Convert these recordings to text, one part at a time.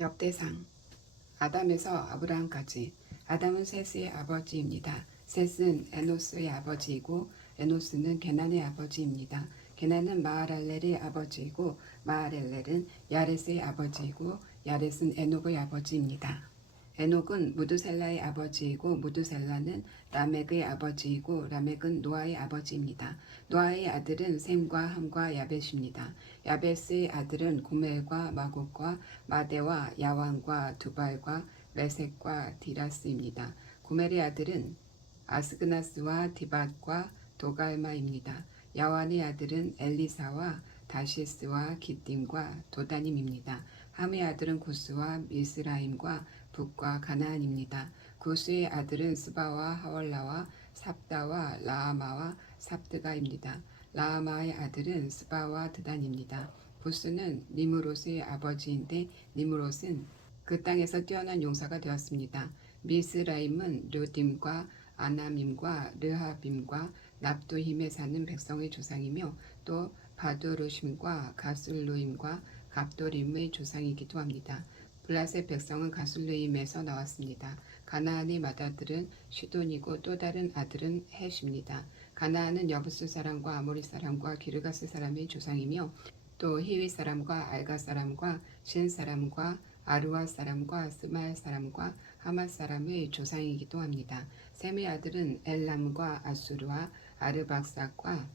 역대상 아담에서 아브라함까지. 아담은 셋의 아버지입니다. 셋은 에노스의 아버지이고 에노스는 게난의 아버지입니다. 게난은 마하랄렐의 아버지이고 마하랄렐은 야렛의 아버지이고 야렛은 에녹의 아버지입니다. 에녹은 무드셀라의 아버지이고 무드셀라는 라멕의 아버지이고 라멕은 노아의 아버지입니다. 노아의 아들은 셈과 함과 야벳입니다. 야벳의 아들은 고멜과 마곡과 마대와 야완과 두발과 메색과 디라스입니다. 고멜의 아들은 아스그나스와 디밧과 도갈마입니다. 야완의 아들은 엘리사와 다시스와 기띔과 도다님입니다. 함의 아들은 구스와 미스라임과 북과 가나안입니다. 구스의 아들은 스바와 하월라와 삽다와 라아마와 삽드가입니다. 라아마의 아들은 스바와 드단입니다. 구스는 니므롯의 아버지인데 니므롯은 그 땅에서 뛰어난 용사가 되었습니다. 미스라임은 르딤과 아나밈과 르하빔과 납두힘에 사는 백성의 조상이며 또 바두르심과 가술루임과 갑도림의 조상이기도 합니다. 블라셋 백성은 가술루임에서 나왔습니다. 가나안의 맏아들은 시돈이고 또 다른 아들은 헷입니다. 가나안은 여부스 사람과 아모리 사람과 기르가스 사람의 조상이며 또 히위 사람과 알가 사람과 신 사람과 아루아 사람과 스마엘 사람과 하맛 사람의 조상이기도 합니다. 셈의 아들은 엘람과 아수르와 아르박삭과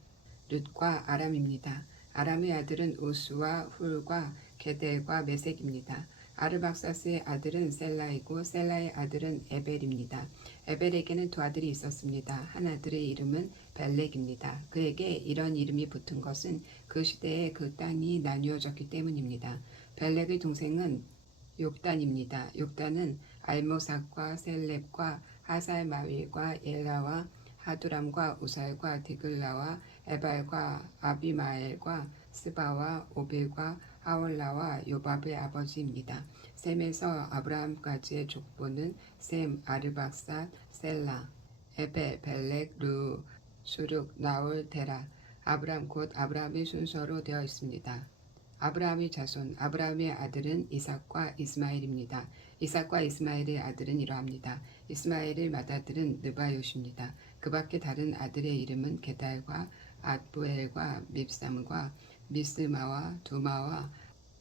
룻과 아람입니다. 아람의 아들은 우스와 훌과 게델과 메색입니다. 아르박사스의 아들은 셀라이고 셀라의 아들은 에벨입니다. 에벨에게는 두 아들이 있었습니다. 한 아들의 이름은 벨렉입니다. 그에게 이런 이름이 붙은 것은 그 시대에 그 땅이 나뉘어졌기 때문입니다. 벨렉의 동생은 욕단입니다. 욕단은 알모삭과 셀렙과 하살마윌과 엘라와 하두람과 우살과 디글라와 에발과 아비마엘과 스바와 오빌과 하월라와 요밥의 아버지입니다. 셈에서 아브라함까지의 족보는 셈, 아르박삿, 셀라, 에벨, 벨렉, 루, 수룩, 나올, 데라, 아브람 곧 아브라함의 순서로 되어 있습니다. 아브라함의 자손, 아브라함의 아들은 이삭과 이스마엘입니다. 이삭과 이스마엘의 아들은 이러합니다. 이스마엘의 맏아들은 느바요십니다. 그 밖에 다른 아들의 이름은 게달과 앗부엘과 밉삼과 미스마와 두마와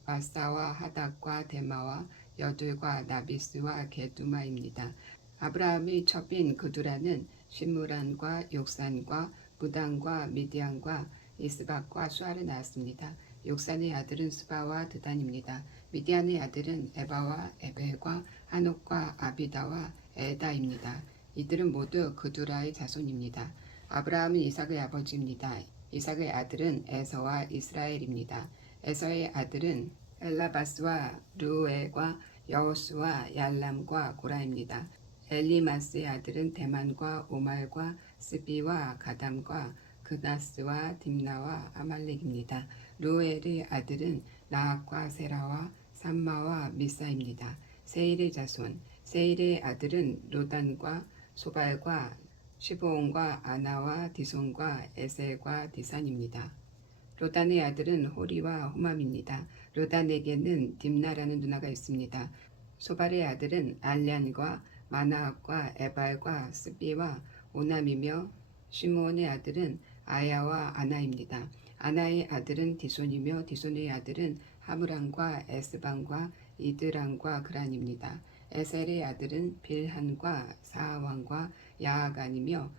마사와 하닥과 데마와 여둘과 나비스와 게두마입니다. 아브라함의 첩인 그두라는 시므란과 욕산과 무단과 미디안과 이스박과 수아를 낳았습니다. 욕산의 아들은 스바와 드단입니다. 미디안의 아들은 에바와 에벨과 하녹과 아비다와 엘다입니다. 이들은 모두 그두라의 자손입니다. 아브라함은 이삭의 아버지입니다. 이삭의 아들은 에서와 이스라엘입니다. 에서의 아들은 엘라바스와 르우엘과 여호수와 얄람과 고라입니다. 엘리마스의 아들은 대만과 오말과 스비와 가담과 그나스와 딥나와 아말렉입니다. 르우엘의 아들은 나학과 세라와 삼마와 미사입니다. 세일의 자손, 세일의 아들은 로단과 소발과 시브온과 아나와 디손과 에셀과 디산입니다. 로단의 아들은 호리와 호맘입니다. 로단에게는 딥나라는 누나가 있습니다. 소발의 아들은 알량과 마나학과 에발과 스비와 오남이며 시므온의 아들은 아야와 아나입니다. 아나의 아들은 디손이며 디손의 아들은 하므랑과 에스방과 이드랑과 그란입니다. 에셀의 아들은 빌한과 사왕과 야아간이며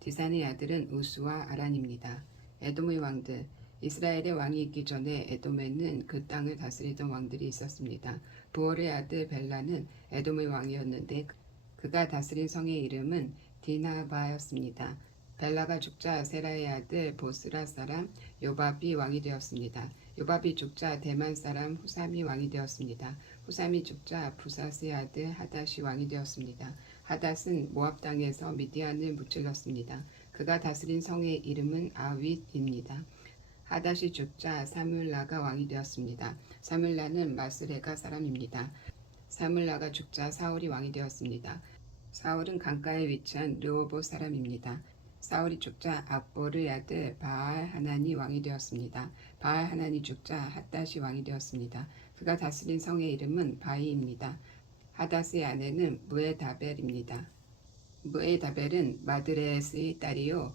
디산의 아들은 우스와 아란입니다. 에돔의 왕들, 이스라엘의 왕이 있기 전에 에돔에는 그 땅을 다스리던 왕들이 있었습니다. 부올의 아들 벨라는 에돔의 왕이었는데 그가 다스린 성의 이름은 디나바였습니다. 벨라가 죽자 세라의 아들 보스라 사람 요밥이 왕이 되었습니다. 요밥이 죽자 대만 사람 후삼이 왕이 되었습니다. 후삼이 죽자 부사스의 아들 하닷이 왕이 되었습니다. 하닷은 모압 땅에서 미디안을 무찔렀습니다. 그가 다스린 성의 이름은 아윗입니다. 하닷이 죽자 사물라가 왕이 되었습니다. 사물라는 마스레가 사람입니다. 사물라가 죽자 사울이 왕이 되었습니다. 사울은 강가에 위치한 르호보 사람입니다. 사울이 죽자 악보르의 아들 바알 하난이 왕이 되었습니다. 바알 하난이 죽자 핫닷이 왕이 되었습니다. 그가 다스린 성의 이름은 바이입니다. 하닷의 아내는 무에다벨입니다. 무에다벨은 마드레스의 딸이요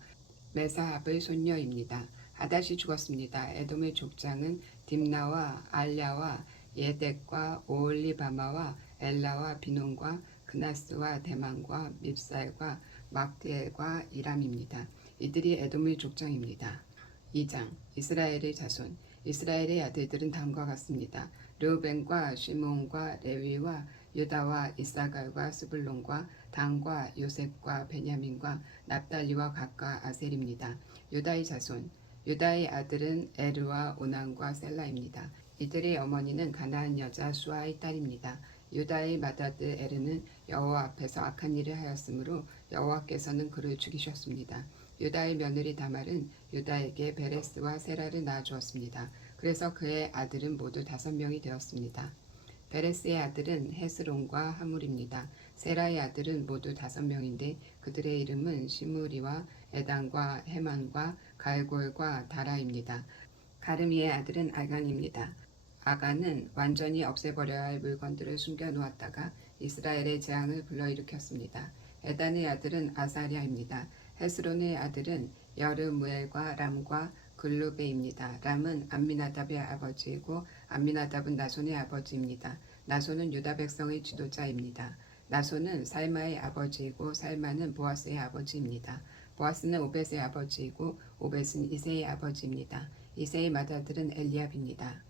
메사합의 손녀입니다. 하닷이 죽었습니다. 에돔의 족장은 딥나와 알랴와 예덱과 오올리바마와 엘라와 비논과 그나스와 대만과 밉살과 막디엘과 이람입니다. 이들이 에돔의 족장입니다. 2장 이스라엘의 자손 이스라엘의 아들들은 다음과 같습니다. 르우벤과 시므온과 레위와 유다와 이사갈과 스불론과 단과 요셉과 베냐민과 납달리와 각과 아셀입니다. 유다의 자손 유다의 아들은 에르와 오난과 셀라입니다. 이들의 어머니는 가나안 여자 수아의 딸입니다. 유다의 맏아들 에르는 여호와 앞에서 악한 일을 하였으므로 여호와께서는 그를 죽이셨습니다. 유다의 며느리 다말은 유다에게 베레스와 세라를 낳아주었습니다. 그래서 그의 아들은 모두 5명이 되었습니다. 베레스의 아들은 헤스론과 하물입니다. 세라의 아들은 모두 5명인데 그들의 이름은 시므리와 에단과 헤만과 갈골과 다라입니다. 가르미의 아들은 아간입니다. 아간은 완전히 없애버려야 할 물건들을 숨겨놓았다가 이스라엘의 재앙을 불러일으켰습니다. 에단의 아들은 아사랴입니다. 헤스론의 아들은 여르무엘과 람과 글루베입니다. 람은 암미나답의 아버지이고 암미나답은 나손의 아버지입니다. 나손은 유다 백성의 지도자입니다. 나손은 살마의 아버지이고 살마는 보아스의 아버지입니다. 보아스는 오벳의 아버지이고 오벳은 이세의 아버지입니다. 이세의 맏아들은 엘리압입니다.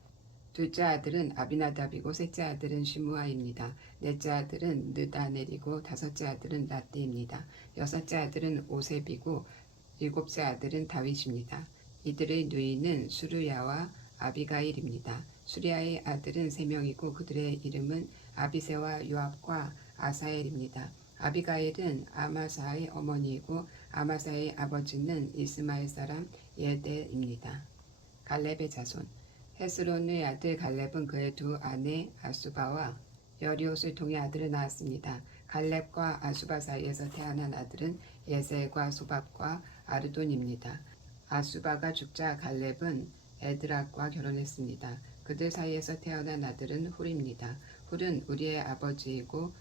둘째 아들은 아비나답이고 셋째 아들은 시므아입니다. 넷째 아들은 느다넬이고 다섯째 아들은 라띠입니다. 여섯째 아들은 오셉이고 일곱째 아들은 다윗입니다. 이들의 누이는 수르야와 아비가일입니다. 수리아의 아들은 3명이고 그들의 이름은 아비세와 요압과 아사엘입니다. 아비가일은 아마사의 어머니이고 아마사의 아버지는 이스마엘 사람 예델입니다. 갈렙의 자손 헤스론의 아들 갈렙은 그의 두 아내 아수바와 여리옷을 통해 아들을 낳았습니다. 갈렙과 아수바 사이에서 태어난 아들은 예셀과 소밥과 아르돈입니다. 아수바가 죽자 갈렙은 에드락과 결혼했습니다. 그들 사이에서 태어난 아들은 훌입니다. 훌은 우리의 아버지이고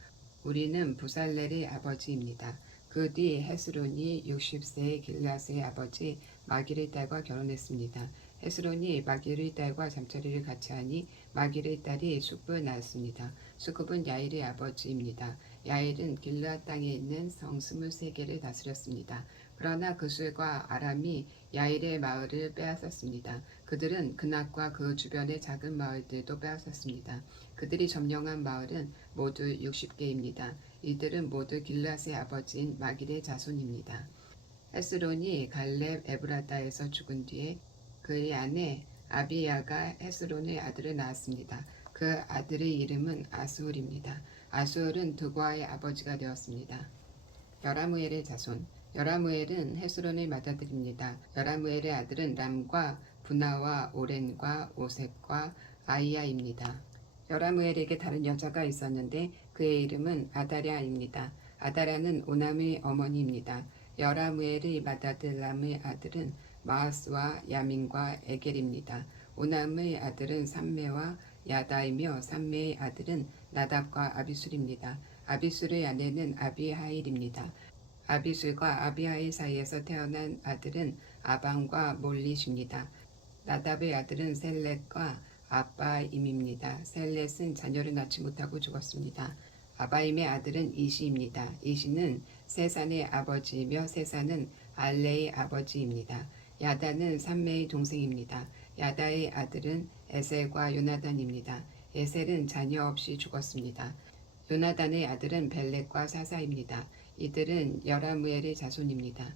우리는 부살렐의 아버지입니다. 그 뒤 헤스론이 60세의 길앗의 아버지 마길의 딸과 결혼했습니다. 헤스론이 마길의 딸과 잠자리를 같이 하니 마길의 딸이 숲을 낳았습니다. 수굽은 야일의 아버지입니다. 야일은 길앗 땅에 있는 성 23개를 다스렸습니다. 그러나 그술과 아람이 야일의 마을을 빼앗았습니다. 그들은 그낫과 그 주변의 작은 마을들도 빼앗았습니다. 그들이 점령한 마을은 모두 60개입니다. 이들은 모두 길앗의 아버지인 마길의 자손입니다. 헤스론이 갈렙 에브라다에서 죽은 뒤에 그의 아내 아비야가 헤스론의 아들을 낳았습니다. 그 아들의 이름은 아스울입니다. 아스울은 드고아의 아버지가 되었습니다. 여라무엘의 자손 여라무엘은 헤스론의 맏아들입니다. 여라무엘의 아들은 람과 분하와 오렌과 오셉과 아이야입니다. 여라무엘에게 다른 여자가 있었는데 그의 이름은 아다랴입니다. 아다랴는 오남의 어머니입니다. 여라무엘의 맏아들 람의 아들은 마하스와 야민과 에겔입니다. 오남의 아들은 삼메와 야다이며 삼메의 아들은 나답과 아비술입니다. 아비술의 아내는 아비하일입니다. 아비술과 아비하일 사이에서 태어난 아들은 아방과 몰릿입니다. 나답의 아들은 셀렛과 아바임입니다. 셀렛은 자녀를 낳지 못하고 죽었습니다. 아바임의 아들은 이시입니다. 이시는 세산의 아버지이며 세산은 알레의 아버지입니다. 야다는 삼메의 동생입니다. 야다의 아들은 에셀과 요나단입니다. 에셀은 자녀 없이 죽었습니다. 요나단의 아들은 벨렉과 사사입니다. 이들은 여라무엘의 자손입니다.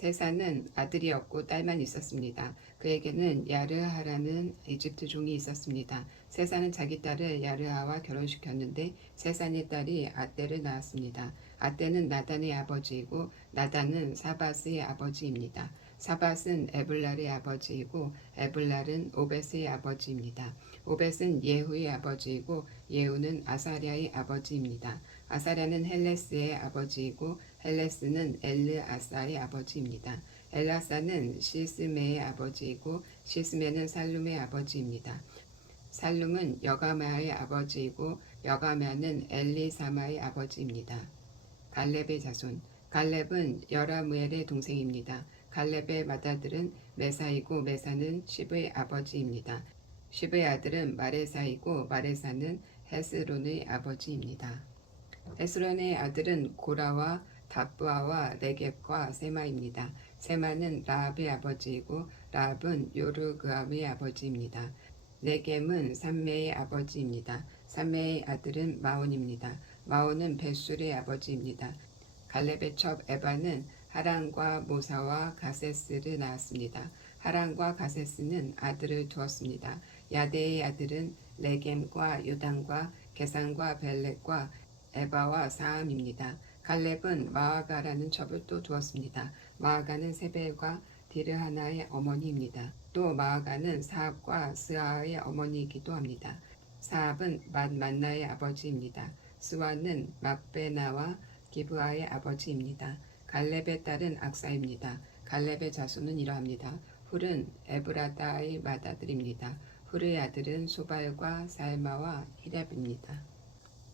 세사는 아들이 없고 딸만 있었습니다. 그에게는 야르하라는 이집트 종이 있었습니다. 세사는 자기 딸을 야르하와 결혼시켰는데 세산의 딸이 아떼를 낳았습니다. 아떼는 나단의 아버지이고 나단은 사밧의 아버지입니다. 사밧은 에블랄의 아버지이고 에블랄은 오벳의 아버지입니다. 오벳은 예후의 아버지이고 예후는 아사랴의 아버지입니다. 아사랴는 헬레스의 아버지이고 헬레스는 엘르아사의 아버지입니다. 엘라사는 시스메의 아버지이고 시스메는 살룸의 아버지입니다. 살룸은 여가마의 아버지이고 여가마는 엘리사마의 아버지입니다. 갈렙의 자손. 갈렙은 여라무엘의 동생입니다. 갈렙의 맏아들은 메사이고 메사는 십의 아버지입니다. 십의 아들은 마레사이고 마레사는 헤스론의 아버지입니다. 헤스론의 아들은 고라와 다브아와 레겝과 세마입니다. 세마는 라합의 아버지이고 라합은 요르그암의 아버지입니다. 레겜은 삼메의 아버지입니다. 삼메의 아들은 마온입니다. 마온은 벳술의 아버지입니다. 갈렙의 첩 에바는 하란과 모사와 가세스를 낳았습니다. 하란과 가세스는 아들을 두었습니다. 야데의 아들은 레겜과 요단과 게산과 벨렉과 에바와 사암입니다. 갈렙은 마아가라는 첩을 또 두었습니다. 마아가는 세벨과 디르하나의 어머니입니다. 또 마아가는 사압과 스아의 어머니이기도 합니다. 사압은 만나의 아버지입니다. 스와는 막베나와 기브아의 아버지입니다. 갈렙의 딸은 악사입니다. 갈렙의 자손은 이러합니다. 훌은 에브라다의 맏아들입니다. 훌의 아들은 소발과 살마와 히렙입니다.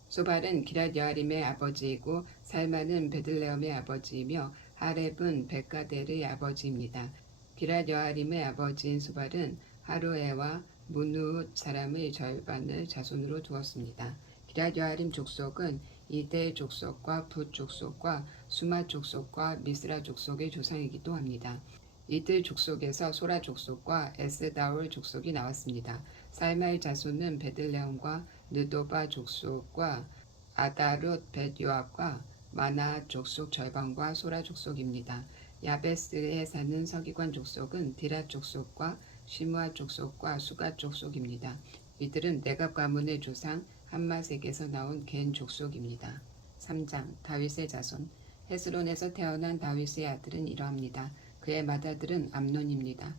소발은 기랏여아림의 아버지이고 살마는 베들레헴의 아버지이며 하렙은 백가델의 아버지입니다. 기랏여아림의 아버지인 소발은 하루에와 무누 사람의 절반을 자손으로 두었습니다. 기랏여아림 족속은 이대 족속과 붓 족속과 수마 족속과 미스라 족속의 조상이기도 합니다. 이들 족속에서 소라 족속과 에스다올 족속이 나왔습니다. 살마의 자손은 베들레헴과 느도바 족속과 아다롯 벳요압과 마나 족속 절반과 소라 족속입니다. 야베스에 사는 서기관 족속은 디라 족속과 시므아 족속과 수가 족속입니다. 이들은 네갑 가문의 조상 함마색에서 나온 겐 족속입니다. 3장 다윗의 자손. 헤스론에서 태어난 다윗의 아들은 이러합니다. 그의 맏아들은 암논입니다.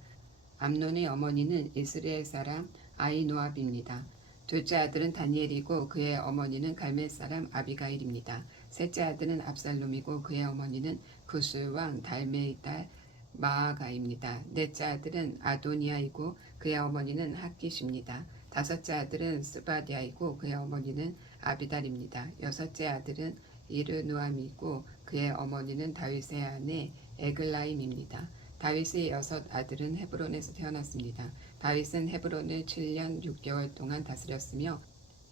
암논의 어머니는 이스라엘 사람 아히노압입니다. 둘째 아들은 다니엘이고 그의 어머니는 갈멜 사람 아비가일입니다. 셋째 아들은 압살롬이고 그의 어머니는 구스 왕 달메의 딸 마아가입니다. 넷째 아들은 아도니아이고 그의 어머니는 핫깃입니다. 다섯째 아들은 스바디아이고 그의 어머니는 아비달입니다. 여섯째 아들은 이르누암이고 그의 어머니는 다윗의 아내 에글라임입니다. 다윗의 여섯 아들은 헤브론에서 태어났습니다. 다윗은 헤브론을 7년 6개월 동안 다스렸으며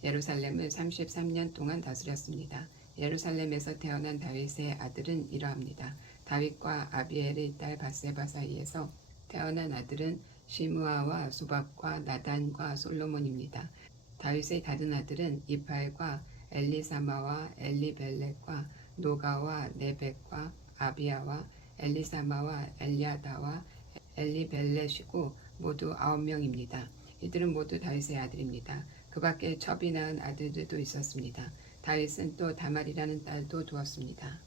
예루살렘을 33년 동안 다스렸습니다. 예루살렘에서 태어난 다윗의 아들은 이러합니다. 다윗과 아비엘의 딸 바세바 사이에서 태어난 아들은 시므아와 소밥과 나단과 솔로몬입니다. 다윗의 다른 아들은 이팔과 엘리사마와 엘리벨렉과 노가와 네벡과 아비야와 엘리사마와 엘리아다와 엘리벨렛이고 모두 9명입니다. 이들은 모두 다윗의 아들입니다. 그 밖에 첩이 낳은 아들들도 있었습니다. 다윗은 또 다말이라는 딸도 두었습니다.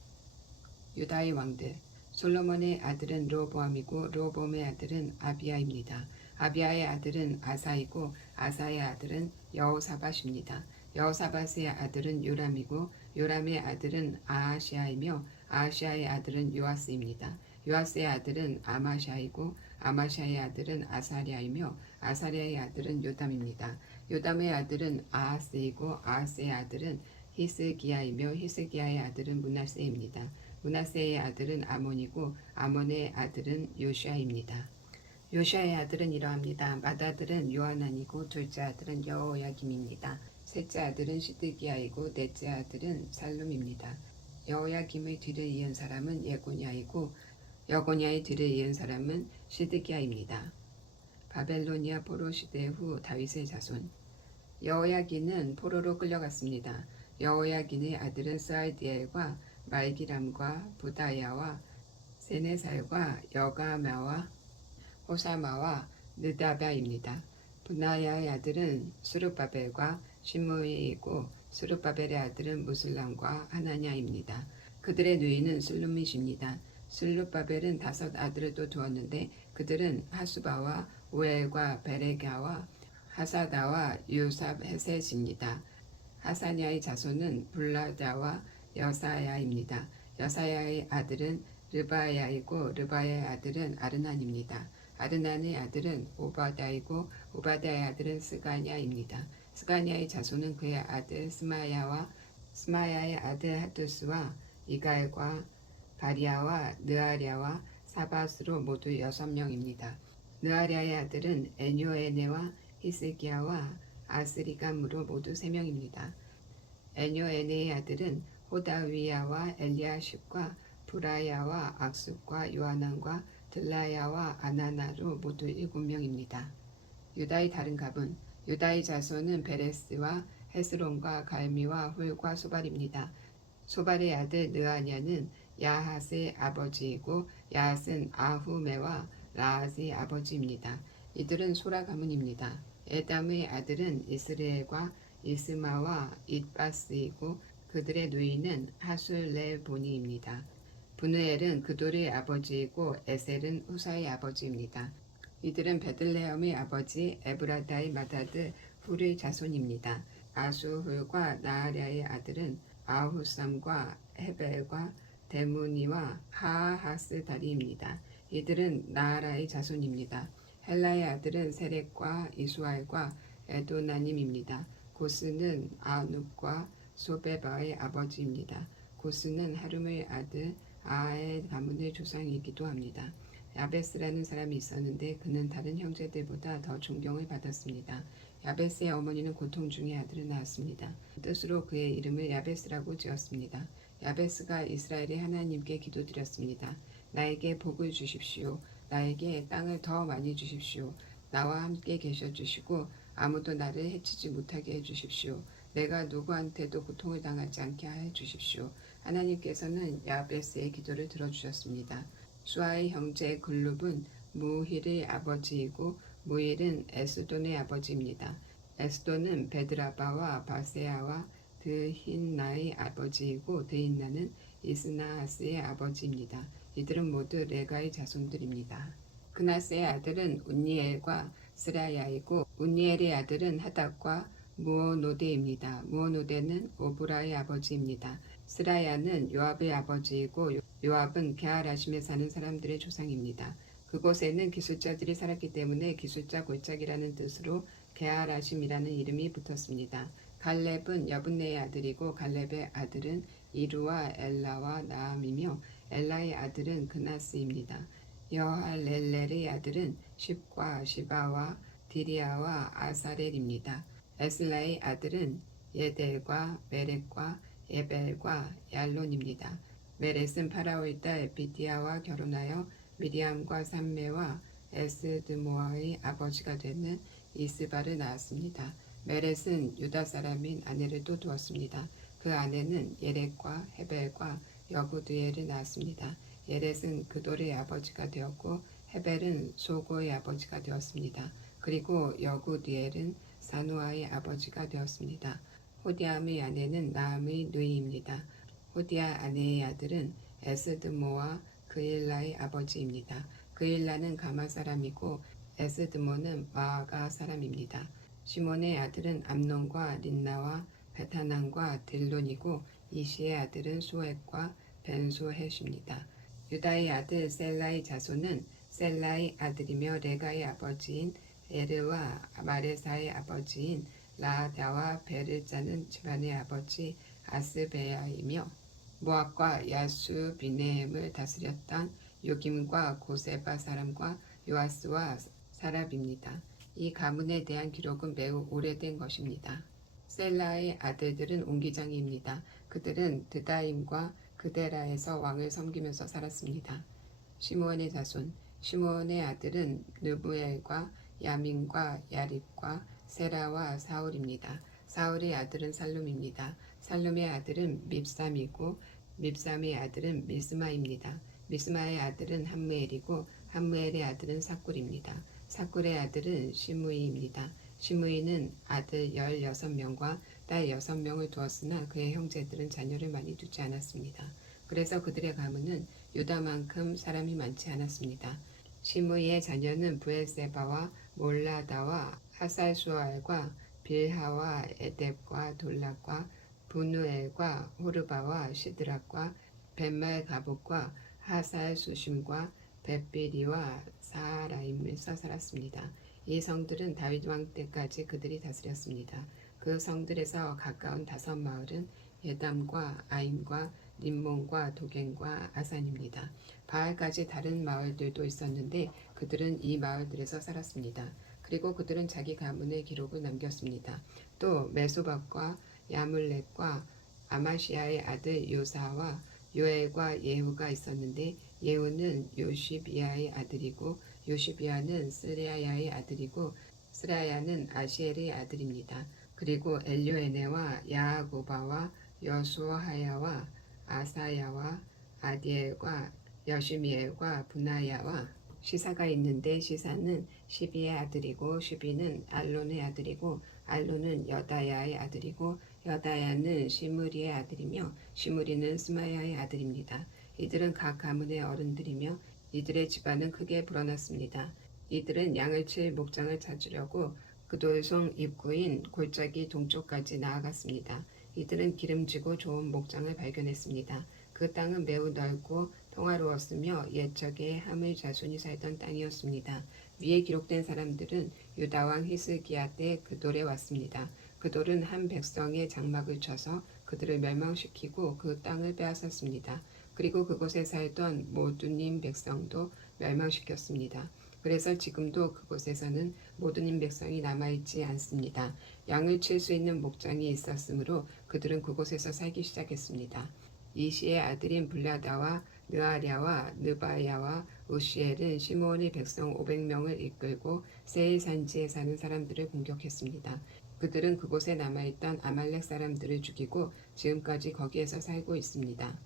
유다의 왕들. 솔로몬의 아들은 르호보암이고 르호보암의 아들은 아비야입니다. 아비야의 아들은 아사이고 아사의 아들은 여호사밧입니다. 여호사밧의 아들은 요람이고 요람의 아들은 아하시아이며 아하시아의 아들은 요아스입니다. 요아스의 아들은 아마샤이고 아마샤의 아들은 아사랴이며 아사랴의 아들은 요담입니다. 요담의 아들은 아하스이고 아하스의 아들은 히스기야이며 히스기야의 아들은 므낫세입니다. 므낫세의 아들은 아몬이고 아몬의 아들은 요시아입니다. 요시아의 아들은 이러합니다. 맏아들은 요하난이고 둘째 아들은 여호야김입니다. 셋째 아들은 시드기야이고 넷째 아들은 살룸입니다. 여호야김의 뒤를 이은 사람은 예고냐이고 여고냐의 뒤를 이은 사람은 시드기야입니다. 바벨로니아 포로 시대 후 다윗의 자손. 여호야긴은 포로로 끌려갔습니다. 여호야긴의 아들은 스알디엘과 말기람과 부다야와 세네살과 여가마와 호사마와 느다바입니다. 분하야의 아들은 스룹바벨과 시므이이고 스룹바벨의 아들은 무슬람과 하나냐입니다. 그들의 누이는 슬루밋입니다. 슬룹바벨은 5 아들을 또 두었는데 그들은 하수바와 우엘과 베레가와 하사다와 유삽헤셋입니다. 하사냐의 자손은 블라다와 여사야입니다. 여사야의 아들은 르바야이고 르바야의 아들은 아르난입니다. 아드난의 아들은 오바다이고 오바다의 아들은 스가냐입니다. 스가냐의 자손은 그의 아들 스마야와 스마야의 아들 하투스와 이갈과 바리아와 느아랴와 사밧으로 모두 6명입니다. 느아랴의 아들은 에뇨에네와 히스기야와 아스리감으로 모두 3명입니다. 에뇨에네의 아들은 호다위야와 엘리아십과 브라야와 악sup과 요하난과 들라야와 아나나로 모두 7명입니다. 유다의 다른 갑은 유다의 자손은 베레스와 헤스론과 갈미와 훌과 소발입니다. 소발의 아들 느아냐는 야핫의 아버지이고 야핫은 아후메와 라앗의 아버지입니다. 이들은 소라 가문입니다. 에담의 아들은 이스레엘과 이스마와 잇바스이고 그들의 누이는 하술레보니입니다. 분우엘은 그돌의 아버지이고 에셀은 후사의 아버지입니다. 이들은 베들레헴의 아버지 에브라다의 맏아들 훌의 자손입니다. 아수훌과 나아랴의 아들은 아후삼과 헤벨과 데무니와 하하스다리입니다. 이들은 나아라의 자손입니다. 헬라의 아들은 세렉과 이수알과 에도나님입니다. 고스는 아눕과 소베바의 아버지입니다. 고스는 하룸의 아들 아의 가문의 조상이기도 합니다. 야베스라는 사람이 있었는데 그는 다른 형제들보다 더 존경을 받았습니다. 야베스의 어머니는 고통 중에 아들을 낳았습니다. 뜻으로 그의 이름을 야베스라고 지었습니다. 야베스가 이스라엘의 하나님께 기도드렸습니다. 나에게 복을 주십시오. 나에게 땅을 더 많이 주십시오. 나와 함께 계셔 주시고 아무도 나를 해치지 못하게 해주십시오. 내가 누구한테도 고통을 당하지 않게 해 주십시오. 하나님께서는 야베스의 기도를 들어주셨습니다. 수아의 형제 글룹은 무힐의 아버지이고 무힐은 에스돈의 아버지입니다. 에스돈은 베드라바와 바세아와 드힌나의 아버지이고 드힌나는 이스나하스의 아버지입니다. 이들은 모두 레가의 자손들입니다. 그나스의 아들은 운니엘과 스라야이고 운니엘의 아들은 하닥과 무오노데입니다. 무오노데는 오브라의 아버지입니다. 스라야는 요압의 아버지이고 요압은 게하라심에 사는 사람들의 조상입니다. 그곳에는 기술자들이 살았기 때문에 기술자 골짜기라는 뜻으로 게하라심이라는 이름이 붙었습니다. 갈렙은 여분네의 아들이고 갈렙의 아들은 이루와 엘라와 나암이며 엘라의 아들은 그나스입니다. 여할렐렐의 아들은 십과 시바와 디리아와 아사렐입니다. 에슬라의 아들은 예델과 메렉과 예벨과 얄론입니다. 메렛은 파라오의 딸 비디아와 결혼하여 미리암과 삼메와 에스드모아의 아버지가 되는 이스바를 낳았습니다. 메렛은 유다 사람인 아내를 또 두었습니다. 그 아내는 예렉과 헤벨과 여구드엘을 낳았습니다. 예렛은 그돌의 아버지가 되었고 헤벨은 소고의 아버지가 되었습니다. 그리고 여구드엘은 사누아의 아버지가 되었습니다. 호디암의 아내는 나암의 누이입니다. 호디아 아내의 아들은 에스드모와 그일라의 아버지입니다. 그일라는 가마 사람이고 에스드모는 마아가 사람입니다. 시몬의 아들은 암논과 린나와 베타난과 딜론이고 이시의 아들은 소액과 벤소헷입니다. 유다의 아들 셀라의 자손은 셀라의 아들이며 레가의 아버지인 에르와 마레사의 아버지인 라다와 베를 짜는 집안의 아버지 아스베야이며 모압과 야수 비네헴을 다스렸던 요김과 고세바 사람과 요아스와 사랍입니다. 이 가문에 대한 기록은 매우 오래된 것입니다. 셀라의 아들들은 옹기장이입니다. 그들은 드다임과 그데라에서 왕을 섬기면서 살았습니다. 시므온의 자손 시므온의 아들은 느부엘과 야민과 야립과 세라와 사울입니다. 사울의 아들은 살룸입니다. 살룸의 아들은 밉삼이고 밉삼의 아들은 미스마입니다. 미스마의 아들은 함무엘이고 함무엘의 아들은 사꿀입니다. 사꿀의 아들은 시므이입니다. 시므이는 아들 16명과 딸 6명을 두었으나 그의 형제들은 자녀를 많이 두지 않았습니다. 그래서 그들의 가문은 유다만큼 사람이 많지 않았습니다. 시므이의 자녀는 브엘세바와 몰라다와 하살수알과 빌하와 에뎁과 돌락과 분우엘과 호르바와 시드락과 벤말가복과 하살수심과 벳비리와 사라임에서 살았습니다. 이 성들은 다윗 왕 때까지 그들이 다스렸습니다. 그 성들에서 가까운 5마을은 예담과 아임과 림몬과 도겐과 아산입니다. 바알까지 다른 마을들도 있었는데 그들은 이 마을들에서 살았습니다. 그리고 그들은 자기 가문의 기록을 남겼습니다. 또 메소박과 야물렉과 아마시아의 아들 요사와 요엘과 예후가 있었는데 예후는 요시비아의 아들이고 요시비아는 스라야의 아들이고 스라야는 아시엘의 아들입니다. 그리고 엘료에네와 야고바와 여수하야와 아사야와 아디엘과 여시미엘과 분하야와 시사가 있는데 시사는 시비의 아들이고 시비는 알론의 아들이고 알론은 여다야의 아들이고 여다야는 시므리의 아들이며 시므리는 스마야의 아들입니다. 이들은 각 가문의 어른들이며 이들의 집안은 크게 불어났습니다. 이들은 양을 칠 목장을 찾으려고 그돌성 입구인 골짜기 동쪽까지 나아갔습니다. 이들은 기름지고 좋은 목장을 발견했습니다. 그 땅은 매우 넓고 평화로웠으며 옛적에 하물 자손이 살던 땅이었습니다. 위에 기록된 사람들은 유다 왕 히스기야 때 그돌에 왔습니다. 그돌은 한 백성의 장막을 쳐서 그들을 멸망시키고 그 땅을 빼앗았습니다. 그리고 그곳에 살던 모두님 백성도 멸망시켰습니다. 그래서 지금도 그곳에서는 모두님 백성이 남아있지 않습니다. 양을 칠 수 있는 목장이 있었으므로 그들은 그곳에서 살기 시작했습니다. 이시의 아들인 블라다와 느아랴와 느바야와 우시엘은 시므온의 백성 500명을 이끌고 세일 산지에 사는 사람들을 공격했습니다. 그들은 그곳에 남아있던 아말렉 사람들을 죽이고 지금까지 거기에서 살고 있습니다.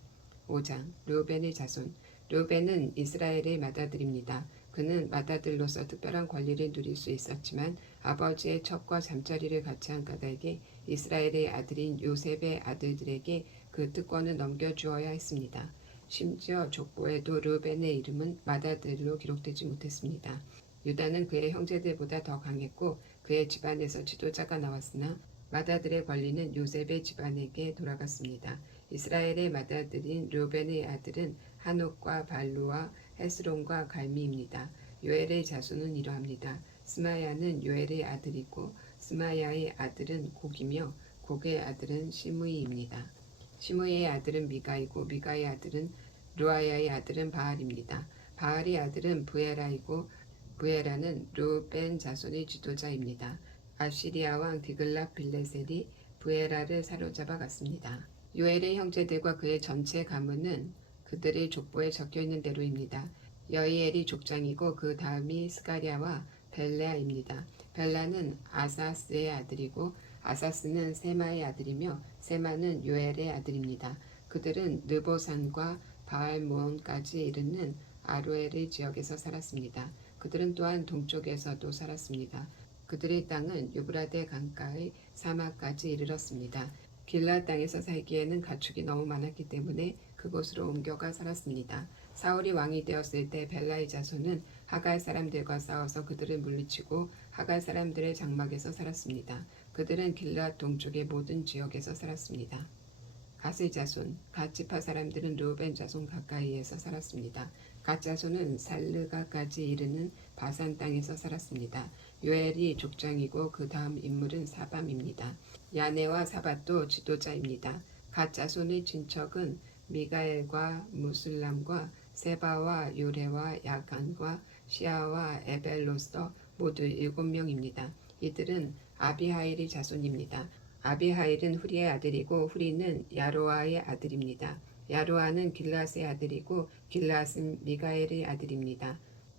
5장 르우벤의 자손. 르우벤은 이스라엘의 맏아들입니다. 그는 맏아들로서 특별한 권리를 누릴 수 있었지만 아버지의 첩과 잠자리를 같이 한 까닭에 이스라엘의 아들인 요셉의 아들들에게 그 특권을 넘겨주어야 했습니다. 심지어 족보에도 르우벤의 이름은 맏아들로 기록되지 못했습니다. 유다는 그의 형제들보다 더 강했고 그의 집안에서 지도자가 나왔으나 맏아들의 권리는 요셉의 집안에게 돌아갔습니다. 이스라엘의 맏아들인 르우벤의 아들은 한옥과 발루와 헤스론과 갈미입니다. 요엘의 자손은 이러합니다. 스마야는 요엘의 아들이고 스마야의 아들은 곡이며 곡의 아들은 시므이입니다. 시므이의 아들은 미가이고 미가의 아들은 루아야의 아들은 바알입니다. 바알의 아들은 부에라이고 부에라는 르우벤 자손의 지도자입니다. 아시리아 왕 디글랏 빌레셀이 부에라를 사로잡아 갔습니다. 요엘의 형제들과 그의 전체 가문은 그들의 족보에 적혀있는 대로입니다. 여이엘이 족장이고 그 다음이 스가랴와 벨레아입니다. 벨라는 아사스의 아들이고 아사스는 세마의 아들이며 세마는 요엘의 아들입니다. 그들은 느보산과 바알모온까지 이르는 아로엘의 지역에서 살았습니다. 그들은 또한 동쪽에서도 살았습니다. 그들의 땅은 유브라데 강가의 사막까지 이르렀습니다. 길라 땅에서 살기에는 가축이 너무 많았기 때문에 그곳으로 옮겨가 살았습니다. 사울이 왕이 되었을 때 벨라의 자손은 하갈 사람들과 싸워서 그들을 물리치고 하갈 사람들의 장막에서 살았습니다. 그들은 길라 동쪽의 모든 지역에서 살았습니다. 갓의 자손, 갓 지파 사람들은 르우벤 자손 가까이에서 살았습니다. 갓 자손은 살르가까지 이르는 바산 땅에서 살았습니다. 요엘이 족장이고 그 다음 인물은 사밤입니다. 야네와 사밧도 지도자입니다. 갓 자손의 친척은 미가엘과 무슬람과 세바와 요레와 야간과 시아와 에벨로서 모두 7명입니다. 이들은 아비하일의 자손입니다. 아비하일은 후리의 아들이고 후리는 야로아의 아들입니다. 야로아는 길앗의 아들이고 길앗은 미가엘의 아들입니다.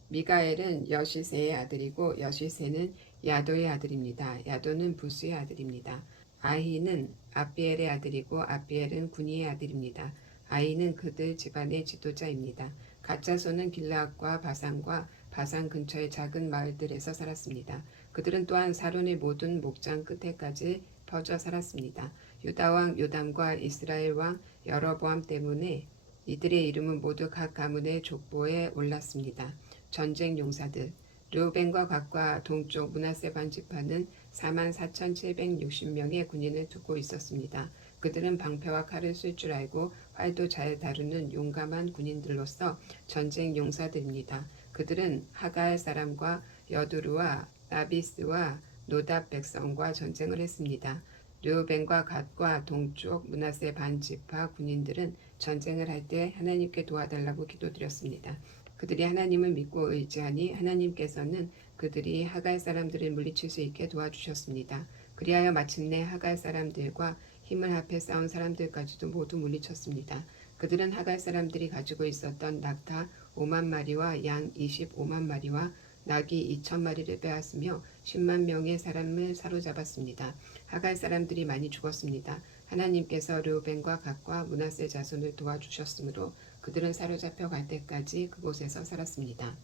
미가엘은 여시세의 아들이고 여시세는 야도의 아들입니다. 야도는 부스의 아들입니다. 아히는 아비엘의 아들이고 아비엘은 군이의 아들입니다. 아히는 그들 집안의 지도자입니다. 갓자손은 길라앗과 바산과 바산 근처의 작은 마을들에서 살았습니다. 그들은 또한 사론의 모든 목장 끝에까지 퍼져 살았습니다. 유다 왕 요담과 이스라엘 왕 여로보암 때문에 이들의 이름은 모두 각 가문의 족보에 올랐습니다. 전쟁 용사들 르우벤과 갓과 동쪽 므낫세 반지파는 44,760명의 군인을 두고 있었습니다. 그들은 방패와 칼을 쓸 줄 알고 활도 잘 다루는 용감한 군인들로서 전쟁 용사들입니다. 그들은 하갈 사람과 여두루와 나비스와 노답 백성과 전쟁을 했습니다. 르우벤과 갓과 동쪽 므낫세 반지파 군인들은 전쟁을 할 때 하나님께 도와달라고 기도드렸습니다. 그들이 하나님을 믿고 의지하니 하나님께서는 그들이 하갈 사람들을 물리칠 수 있게 도와주셨습니다. 그리하여 마침내 하갈 사람들과 힘을 합해 싸운 사람들까지도 모두 물리쳤습니다. 그들은 하갈 사람들이 가지고 있었던 낙타 5만 마리와 양 25만 마리와 낙이 2천 마리를 빼앗으며 10만 명의 사람을 사로잡았습니다. 하갈 사람들이 많이 죽었습니다. 하나님께서 르우벤과 갓과 므낫세 자손을 도와주셨으므로 그들은 사로잡혀 갈 때까지 그곳에서 살았습니다.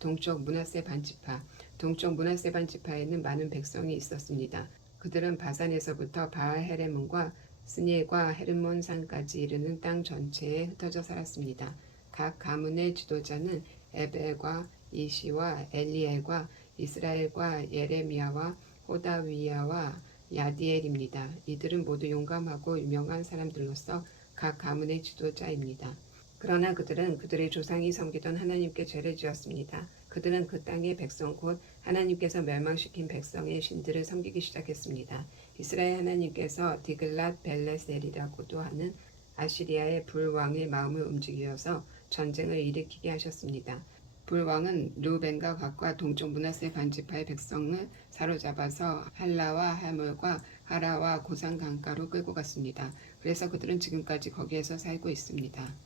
동쪽 므낫세 반지파. 동쪽 므낫세 반지파에는 많은 백성이 있었습니다. 그들은 바산에서부터 바알 헤레몬과 스니엘과 헤르몬 산까지 이르는 땅 전체에 흩어져 살았습니다. 각 가문의 지도자는 에벨과 이시와 엘리엘과 이스라엘과 예레미야와 호다위야와 야디엘입니다. 이들은 모두 용감하고 유명한 사람들로서 각 가문의 지도자입니다. 그러나 그들은 그들의 조상이 섬기던 하나님께 죄를 지었습니다. 그들은 그 땅의 백성 곧 하나님께서 멸망시킨 백성의 신들을 섬기기 시작했습니다. 이스라엘 하나님께서 디글랏 벨레셀이라고도 하는 아시리아의 불왕의 마음을 움직여서 전쟁을 일으키게 하셨습니다. 불왕은 르우벤과 갓과 동쪽 므낫세 반지파의 백성을 사로잡아서 할라와 하몰과 하라와 고산 강가로 끌고 갔습니다. 그래서 그들은 지금까지 거기에서 살고 있습니다.